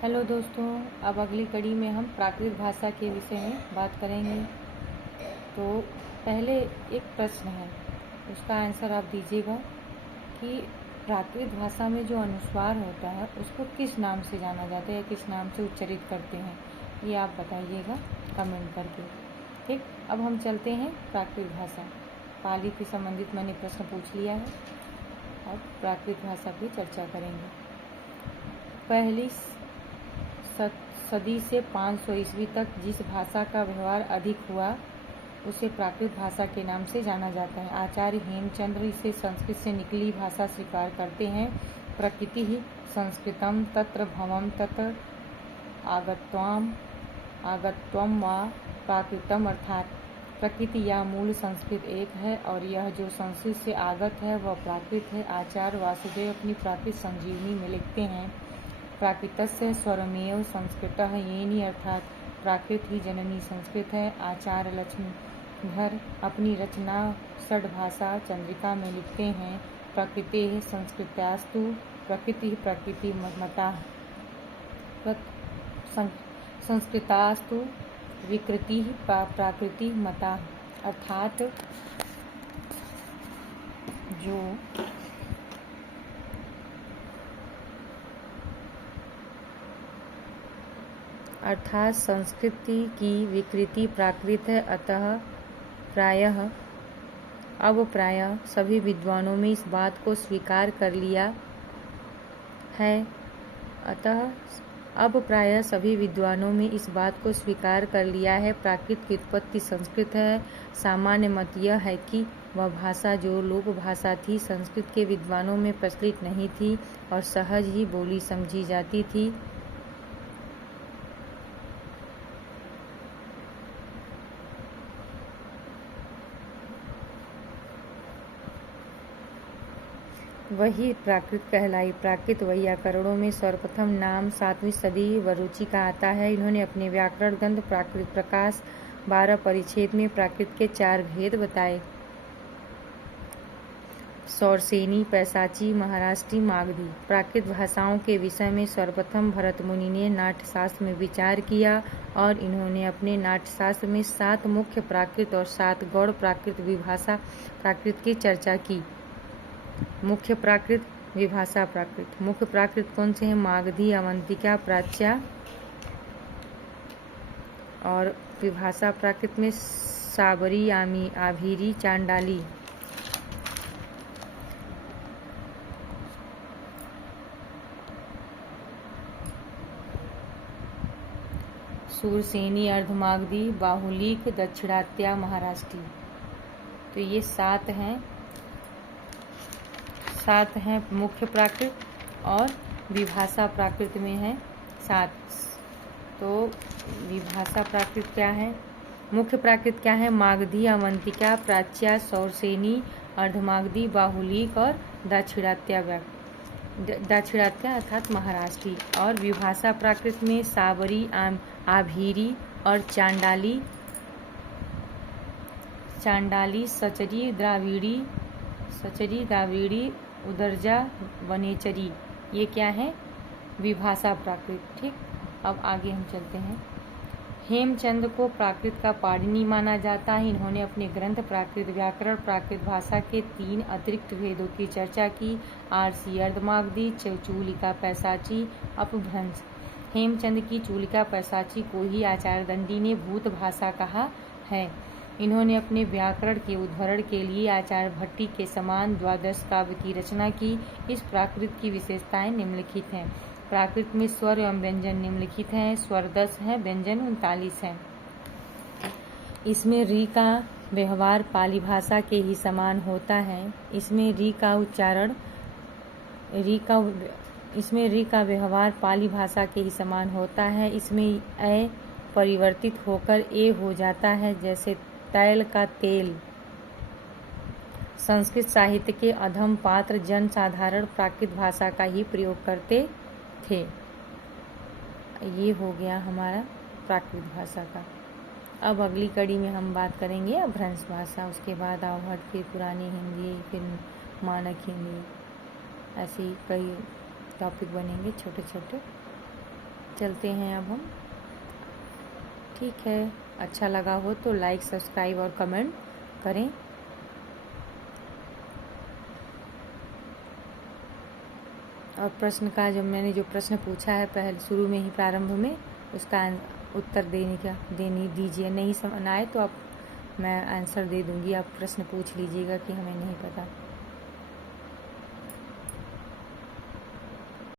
Hello दोस्तों, अब अगली कड़ी में हम प्राकृत भाषा के विषय में बात करेंगे। तो पहले एक प्रश्न है, उसका आंसर आप दीजिएगा कि प्राकृत भाषा में जो अनुस्वार होता है उसको किस नाम से जाना जाता है या किस नाम से उच्चारित करते हैं, ये आप बताइएगा कमेंट करके। ठीक, अब हम चलते हैं प्राकृत भाषा। पाली से संबंधित मैंने प्रश्न पूछ लिया है, अब प्राकृत भाषा की चर्चा करेंगे। पहली सदी से 500 ईस्वी तक जिस भाषा का व्यवहार अधिक हुआ उसे प्राकृत भाषा के नाम से जाना जाता है। आचार्य हेमचंद्र इसे संस्कृत से निकली भाषा स्वीकार करते हैं। प्रकृति ही संस्कृतम तत्र भवम तत्र आगत्वम व प्राकृतम, अर्थात प्रकृति या मूल संस्कृत एक है और यह जो संस्कृत से आगत है वह प्राकृत है। आचार्य वासुदेव अपनी प्राकृत संजीवनी में लिखते हैं, प्राकृतस्य स्वरमेव संस्कृतः येनि, अर्थात प्राकृत ही जननी संस्कृत है। आचार्य लक्ष्मीधर अपनी रचना षड्भाषा चंद्रिका में लिखते हैं, प्रकृतेः संस्कृतास्तु प्रकृति मता संस्कृतास्तु विकृति प्राकृति मता, अर्थात संस्कृति की विकृति प्राकृत है। अब प्रायः सभी विद्वानों में इस बात को स्वीकार कर लिया है। प्राकृत की उत्पत्ति संस्कृत है। सामान्य मत यह है कि वह भाषा जो लोक भाषा थी, संस्कृत के विद्वानों में प्रचलित नहीं थी और सहज ही बोली समझी जाती थी। वही प्राकृत कहलाई। प्राकृत वैयाकरणों में सर्वप्रथम नाम 7वीं सदी वरुचि का आता है। इन्होंने अपने व्याकरण ग्रंथ प्राकृत प्रकाश 12 परिच्छेद में प्राकृत के 4 भेद बताए: सौरसेनी, पैशाची, महाराष्ट्री, मागधी। प्राकृत भाषाओं के विषय में सर्वप्रथम भरत मुनि ने नाट्यशास्त्र में विचार किया और इन्होंने अपने नाट्यशास्त्र में 7 मुख्य प्राकृत और 7 गौड़ प्राकृत विभाषा प्राकृत की चर्चा की। मुख्य प्राकृत, विभाषा प्राकृत। मुख्य प्राकृत कौन से हैं? मागधी, अवंतिका, प्राच्या, और विभाषा प्राकृत में साबरी, आभीरी, चांडाली। सूरसेनी, अर्धमागधी, बाहुलिक, दक्षिणात्या, महाराष्ट्री। तो ये 7 हैं मुख्य प्राकृत, और विभाषा प्राकृत में है 7। तो विभाषा प्राकृत क्या है? मुख्य प्राकृत क्या है? मागधी, अवंतिका, प्राच्या, सौरसेनी, अर्धमागधी, बाहुलिक और दाक्षिणात्या अर्थात महाराष्ट्री। और विभाषा प्राकृत में साबरी, आभीरी और चांडाली, सचरी, द्राविड़ी, उदरजा, वनेचरी। ये क्या है? विभाषा प्राकृत। ठीक, अब आगे हम चलते हैं। हेमचंद को प्राकृत का पाणिनि माना जाता है। इन्होंने अपने ग्रंथ प्राकृत व्याकरण प्राकृत भाषा के 3 अतिरिक्त भेदों की चर्चा की: आरसी, अर्धमागधी, चूलिका, पैशाची, अपभ्रंश। हेमचंद की चूलिका पैशाची को ही आचार्य दंडी ने भूत भाषा कहा है। इन्होंने अपने व्याकरण के उद्धरण के लिए आचार्य भट्टी के समान 12 काव्य की रचना की। इस प्राकृत की विशेषताएं निम्नलिखित हैं। प्राकृत में स्वर एवं व्यंजन निम्नलिखित हैं। स्वर 10 हैं, व्यंजन 39 हैं। इसमें री का व्यवहार पाली भाषा के ही समान होता है। इसमें री का व्यवहार पाली भाषा के ही समान होता है। इसमें ए परिवर्तित होकर ए हो जाता है, जैसे तैल का तेल। संस्कृत साहित्य के अधम पात्र जन साधारण प्राकृत भाषा का ही प्रयोग करते थे। ये हो गया हमारा प्राकृत भाषा का। अब अगली कड़ी में हम बात करेंगे अपभ्रंश भाषा, उसके बाद आवहट, फिर पुरानी हिंदी, फिर मानक हिंदी। ऐसे ही कई टॉपिक बनेंगे छोटे छोटे। चलते हैं अब हम। ठीक है, अच्छा लगा हो तो लाइक, सब्सक्राइब और कमेंट करें। और प्रश्न का मैंने जो प्रश्न पूछा है पहले शुरू में ही प्रारंभ में, उसका उत्तर देने दीजिए। नहीं समझ आए तो आप मैं आंसर दे दूंगी, आप प्रश्न पूछ लीजिएगा कि हमें नहीं पता।